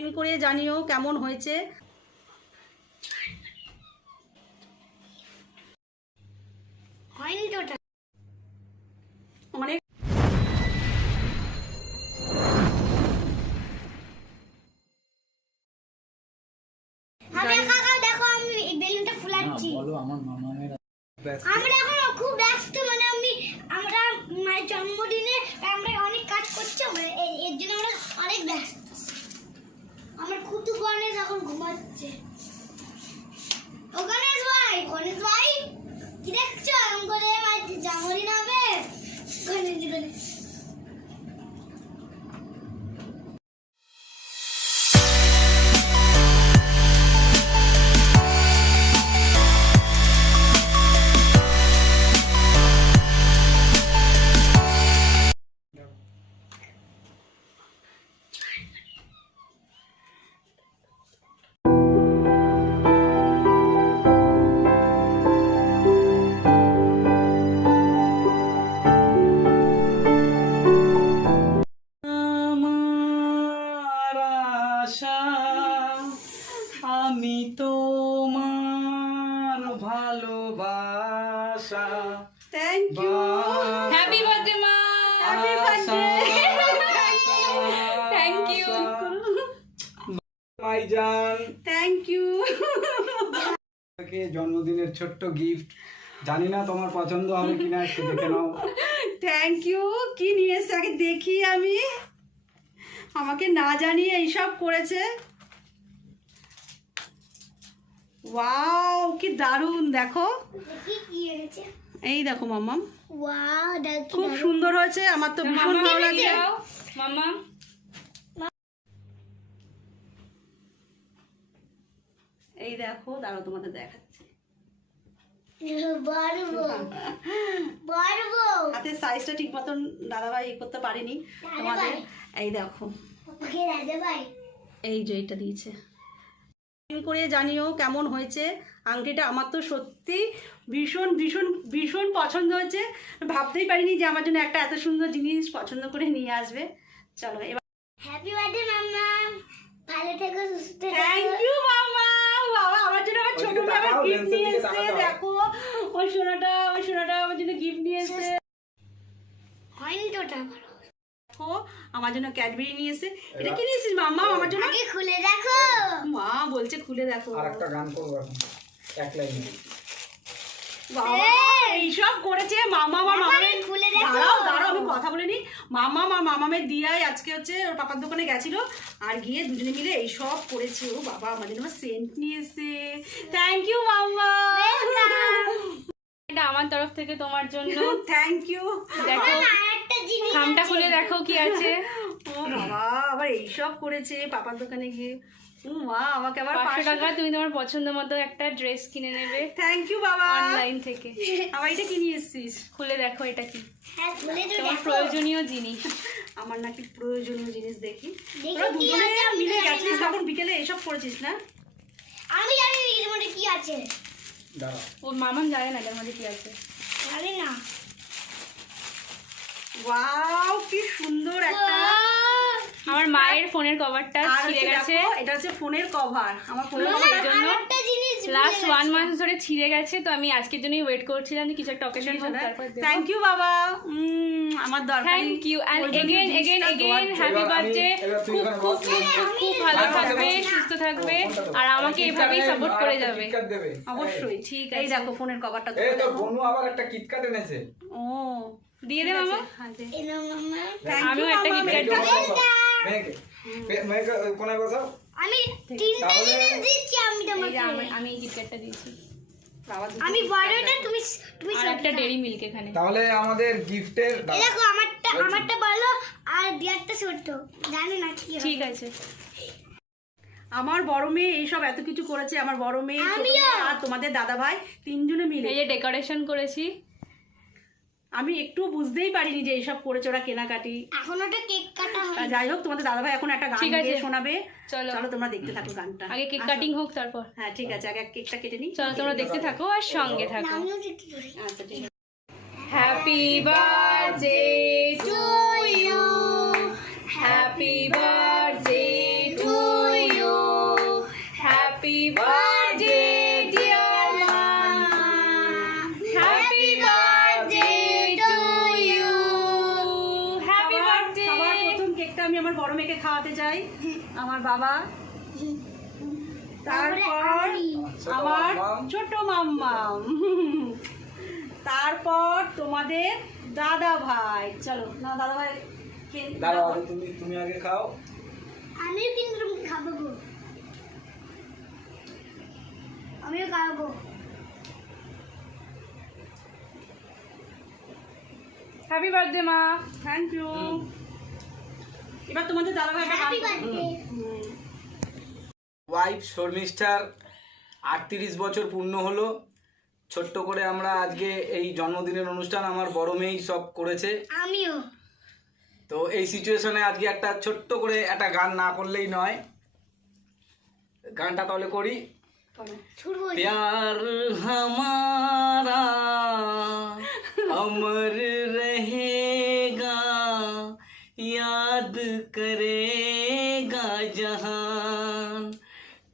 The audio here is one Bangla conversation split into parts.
কমেন্ট করে জানিও কেমন হয়েছে। অনেক বলো আমার এখন খুব ব্যস্ত মানে আমি আমরা মায়ের জন্মদিনে আমরা অনেক কাজ করছি এর জন্য আমরা অনেক ব্যস্ত। আমার কুতু গণেশ এখন ঘুমাচ্ছে। ও গণেশ ভাই গণেশ ভাই, কি দেখছ? এমন করে জামরি জন্মদিন ভালোবাসা। থ্যাংক ইউ হ্যাপি বার্থডে মা। Happy birthday. Thank you. মাইজান থ্যাংক ইউ কে জন্মদিনের ছোট্ট গিফট জানি না তোমার পছন্দ হবে কিনা একটু দেখে নাও। থ্যাংক ইউ কি নিয়ে এসছে? আগে দেখি আমি। আমাকে না জানিয়ে এইসব করেছে। ওয়াও কি দারুণ দেখো। দেখি কি হয়েছে এই দেখো মাম্মাম। ওয়াও খুব সুন্দর হয়েছে আমার তো ভীষণ ভালো লাগছে দাও মামা এই দেখো দাঁড়াও তোমাদের দেখাচ্ছি। হাতের সাইজটা ঠিক মতন দাদাভাই ই করতে পারিনি। তোমাদের এই দেখো। ওকে রাজা ভাই এই যে এটা দিয়েছে। করে জানিও কেমন হয়েছে। আংটিটা আমার তো সত্যি ভীষণ ভীষণ ভীষণ পছন্দ হয়েছে। ভাবতেই পারিনি যে আমার জন্য একটা এত সুন্দর জিনিস পছন্দ করে নিয়ে আসবে। চলো এবার হ্যাপি বার্থডে মাম্মা। ভালো থেকো সুস্থ থ্যাংক ইউ মামা বাবা আমার জন্য আমার ছোট মেয়ে গিফট নিয়ে এসেছে দেখো। ওই সোনাটা ওই সোনাটা আমার জন্য গিফট নিয়ে এসেছে। হয়নি তো আমার জন্য ক্যাডবেরি নিয়ে এসেছে এটা কি নিয়েছিস মাম্মা? আমার জন্য আগে খুলে দেখো। মা বলছে খুলে দেখো। আর একটা গান করব এখন। এক লাইনে। বাবা এইসব করেছে মামা মা মামামের খুলে দেখো। দাঁড়াও দাঁড়াও আমি কথা বলে নি মামা মামামের দিয়াই আজকে হচ্ছে ওর পাপার দোকানে গেছিল। আর গিয়ে দুজনে মিলে এইসব করেছে। ও বাবা জন্য সেন্ট নিয়ে এসে থ্যাংক ইউ মাম্মা এটা আমার তরফ থেকে তোমার জন্য। থ্যাংক ইউ দেখো। খামটা খুলে দেখো কি আছে। ও বাবা আবার এইসব করেছে পাপার দোকানে গিয়ে। ও মা আমাকে আবার পাঁচশো টাকা তুমি তোমার পছন্দ মতো একটা ড্রেস কিনে নেবে। থ্যাংক ইউ বাবা। অনলাইন থেকে। আবার এটা কি নিয়ে এসছিস। খুলে দেখো এটা কি। হ্যাঁ তোমার প্রয়োজনীয় জিনিস। আমার নাকি প্রয়োজনীয় জিনিস দেখি। দেখি তোরা দুজনে মিলে গেছিস তখন বিকেলে এসব করেছিস না? আমি জানি এর মধ্যে কি আছে। দাঁড়াও। ওর মামান জানে না এটার মধ্যে কি আছে। জানি না। ওয়াও কি সুন্দর একটা আমার মায়ের ফোনের কভারটা আর ছিঁড়ে গেছে। এটা হচ্ছে ফোনের কভার আমার ফোনের জন্য লাস্ট ওয়ান মান্থ ধরে ছিঁড়ে গেছে তো আমি আজকের জন্যই ওয়েট করছিলাম যে কিছু একটা অকেশন হোক থ্যাংক ইউ বাবা। আমার দরকার thank you and again again again happy birthday খুব খুব খুব খুব ভালো থাকবে সুস্থ থাকবে আর আমাকে এভাবেই সাপোর্ট করে যাবে। অবশ্যই। ঠিক এই দেখো ফোনের কভারটা এই তো তো বনু আবার একটা কিটকাট এনেছে। ও। দিয়ে দে মামা। মামা। Thank আমিও একটা কোনায় বসাও? আমি তিনটা জিনিস দিচ্ছি আমি তোমাকে। আমি- দিয়েছি। বাবা আমি বড়টা তুমি তুমি একটা ডেরি মিল্ক এখানে। তাহলে আমাদের গিফটের দেখো আমারটা আমারটা বলো আর দিয়ারটা ছোট জানি না কি ঠিক আছে। আমার বড় মেয়ে এইসব এত কিছু করেছে। আমার বড় মেয়ে, আর তোমাদের দাদা ভাই তিনজনে মিলে। এই যে ডেকোরেশন করেছি। আমি একটু বুঝতেই পারিনি যে এইসব করেছে ওরা কেনাকাটি। এখন ওটা কেক কাটা হয় যাই হোক তোমাদের দাদাভাই এখন একটা গান ঠিক আছে। গেয়ে শোনাবে। চলো। চলো তোমরা দেখতে থাকো গানটা। আগে কেক কাটিং হোক তারপর। হ্যাঁ ঠিক আছে আগে কেকটা কেটে নিই। চলো তোমরা দেখতে থাকো আর সঙ্গে থাকো। আচ্ছা ঠিক আছে। হ্যাপি বার্থডে আমার বাবা তারপর আমার মাম্মাম। ছোট মাম্মাম তারপর তোমাদের দাদা ভাই। চলো না দাদা ভাই তুমি তুমি আগে খাও। আমিও কিন্তু খাব গো। আমিও খাব। হ্যাপি বার্থডে মা। থ্যাংক ইউ এবার তোমাদের ওয়াইফ শর্মিষ্ঠার আটত্রিশ বছর পূর্ণ হলো। ছোট্ট করে আমরা আজকে এই জন্মদিনের অনুষ্ঠান আমার বড় মেয়েই সব করেছে। আমিও। তো এই সিচুয়েশনে আজকে একটা ছোট্ট করে একটা গান না করলেই নয়। গানটা তাহলে করি। আমার রহে करेगा जहान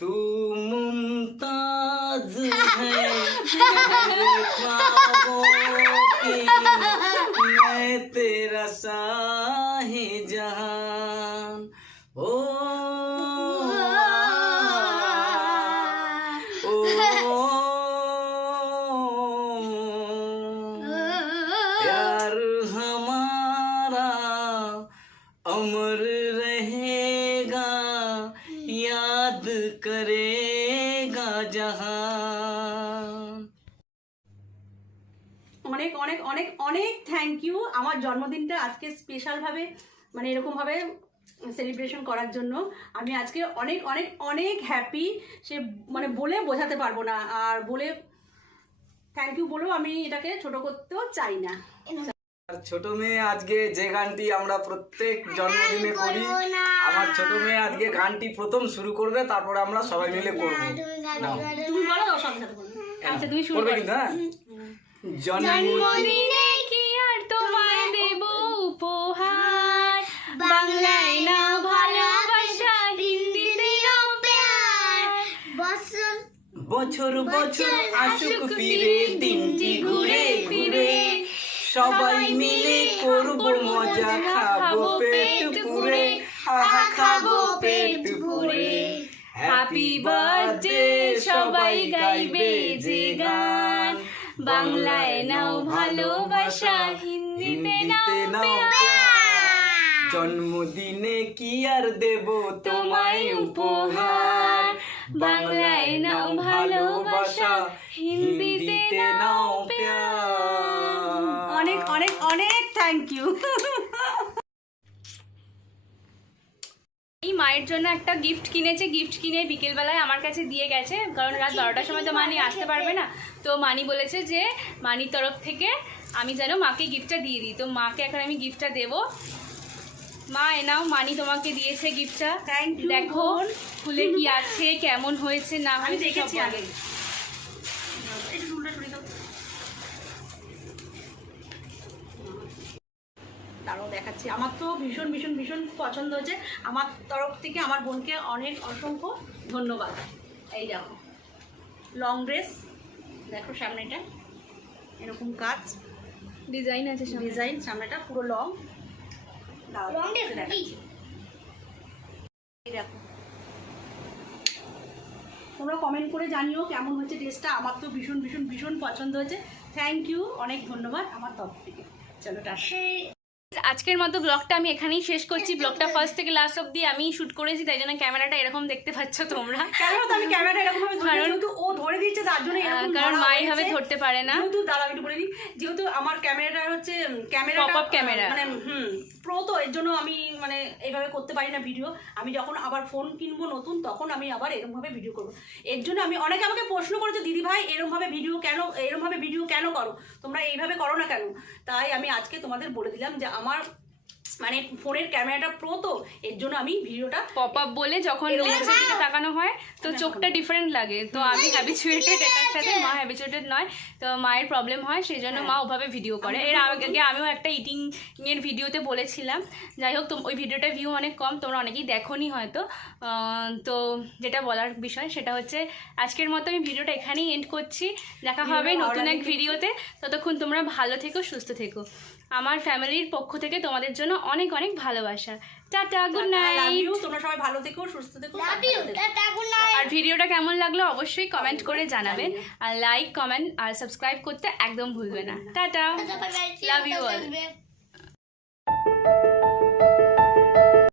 तू मुमताज है অনেক অনেক অনেক অনেক থ্যাংক ইউ আমার জন্মদিনটা আজকে স্পেশালভাবে মানে এরকমভাবে সেলিব্রেশন করার জন্য। আমি আজকে অনেক অনেক অনেক হ্যাপি সে মানে বলে বোঝাতে পারব না। আর বলে থ্যাংক ইউ বলেও আমি এটাকে ছোট করতেও চাই না। আর ছোট মেয়ে আজকে যে গানটি আমরা প্রত্যেক জন্মদিনে করি আমার ছোট মেয়ে আজকে গানটি প্রথম শুরু করবে তারপরে আমরা সবাই মিলে করব। তুমি বলো। আচ্ছা, তুমি শুরু করবে করো। কিন্তু হ্যাঁ? জন্মদিন কি আর তোমায় দেব উপহার? বাংলায় না ভালোবাসা হিন্দিতে নাও প্যার। বছর বছর বছর আসুক ফিরে দিনটি ঘুরে ফিরে। সবাই মিলে করব মজা খাব পেট পুরে। আহা খাব পেট পুরে। হ্যাপি বার্থডে সবাই গাইবে যে গান। বাংলায় নাও ভালোবাসা হিন্দিতে নাও জন্মদিনে কি আর দেব তোমায় উপহার? বাংলায় নাও ভালোবাসা হিন্দিতে নাও অনেক অনেক অনেক থ্যাংক ইউ এই মায়ের জন্য একটা গিফট কিনেছে গিফট কিনে বিকেলবেলায় আমার কাছে দিয়ে গেছে। কারণ রাত বারোটার সময় তো মানি আসতে পারবে না। তো মানি বলেছে যে মানির তরফ থেকে আমি যেন মাকে গিফটটা দিয়ে দিই। তো মাকে এখন আমি গিফটটা দেবো। মা এনাও মানি তোমাকে দিয়েছে গিফটটা দেখো খুলে কি আছে কেমন হয়েছে না আমি দেখেছি। আগে দাঁড়াও দেখাচ্ছি। আমার তো ভীষণ ভীষণ ভীষণ পছন্দ হয়েছে। আমার তরফ থেকে আমার বোনকে অনেক অসংখ্য ধন্যবাদ। এই দেখো লং ড্রেস দেখো সামনেটা এরকম কাজ। ডিজাইন আছে। ডিজাইন সামনেটা পুরো লং দেখো। তোমরা কমেন্ট করে জানিও কেমন হয়েছে ড্রেসটা আমার তো ভীষণ ভীষণ ভীষণ পছন্দ হয়েছে। থ্যাংক ইউ অনেক ধন্যবাদ আমার তরফ থেকে। চলো টাটা। আজকের মতো ব্লগটা আমি এখানেই শেষ করছি। ব্লগটা ফার্স্ট থেকে লাস্ট অব্দি আমি শুট করেছি তাই জন্য ক্যামেরাটা এরকম দেখতে পাচ্ছ তোমরা। কারণ আমি ক্যামেরাটা এরকম ভাবে কারণ- ও ধরে দিচ্ছে তার জন্য কারণ ধরা মা ধরতে পারে না। যেহেতু দাঁড়াও একটু বলে দিই যেহেতু আমার ক্যামেরাটা হচ্ছে ক্যামেরা Pop-up camera। মানে হুম প্রো তো এর জন্য আমি মানে এইভাবে করতে পারি না ভিডিও আমি যখন আবার ফোন কিনবো নতুন, তখন আমি আবার এরমভাবে ভিডিও করব। এর জন্য আমি, অনেকে আমাকে প্রশ্ন করেছে, দিদি ভাই, এরমভাবে ভিডিও কেন, এরমভাবে ভিডিও কেন করো? তোমরা এইভাবে করো না কেন? তাই আমি আজকে তোমাদের বলে দিলাম যে আমার মানে ফোনের ক্যামেরাটা প্রো তো এর জন্য আমি ভিডিওটা পপ আপ বলে যখন লেন্সের দিকে তাকানো হয় তো চোখটা ডিফারেন্ট লাগে। তো আমি হ্যাবিচুয়েটেড এটার সাথে মা হ্যাবিচুয়েটেড নয় তো মায়ের প্রবলেম হয় সেই জন্য মা ওভাবে ভিডিও করে। এর আগে আমিও একটা ইটিং এর ভিডিওতে বলেছিলাম। যাই হোক তো ওই ভিডিওটা ভিউ অনেক কম তোমরা অনেকেই দেখোনি হয়তো। তো যেটা বলার বিষয় সেটা হচ্ছে আজকের মতো আমি ভিডিওটা এখানেই এন্ড করছি। দেখা হবে নতুন এক ভিডিওতে ততক্ষণ তোমরা ভালো থেকো সুস্থ থেকো। আমার ফ্যামিলির পক্ষ থেকে তোমাদের জন্য অনেক অনেক ভালোবাসা। টাটা গুড লাভ নাইট তোমরা সবাই ভালো থেকো সুস্থ থেকো love you tata good night আর ভিডিওটা কেমন লাগল অবশ্যই কমেন্ট করে জানাবেন। আর লাইক কমেন্ট আর সাবস্ক্রাইব করতে একদম ভুলবে না। টাটা। Love you all.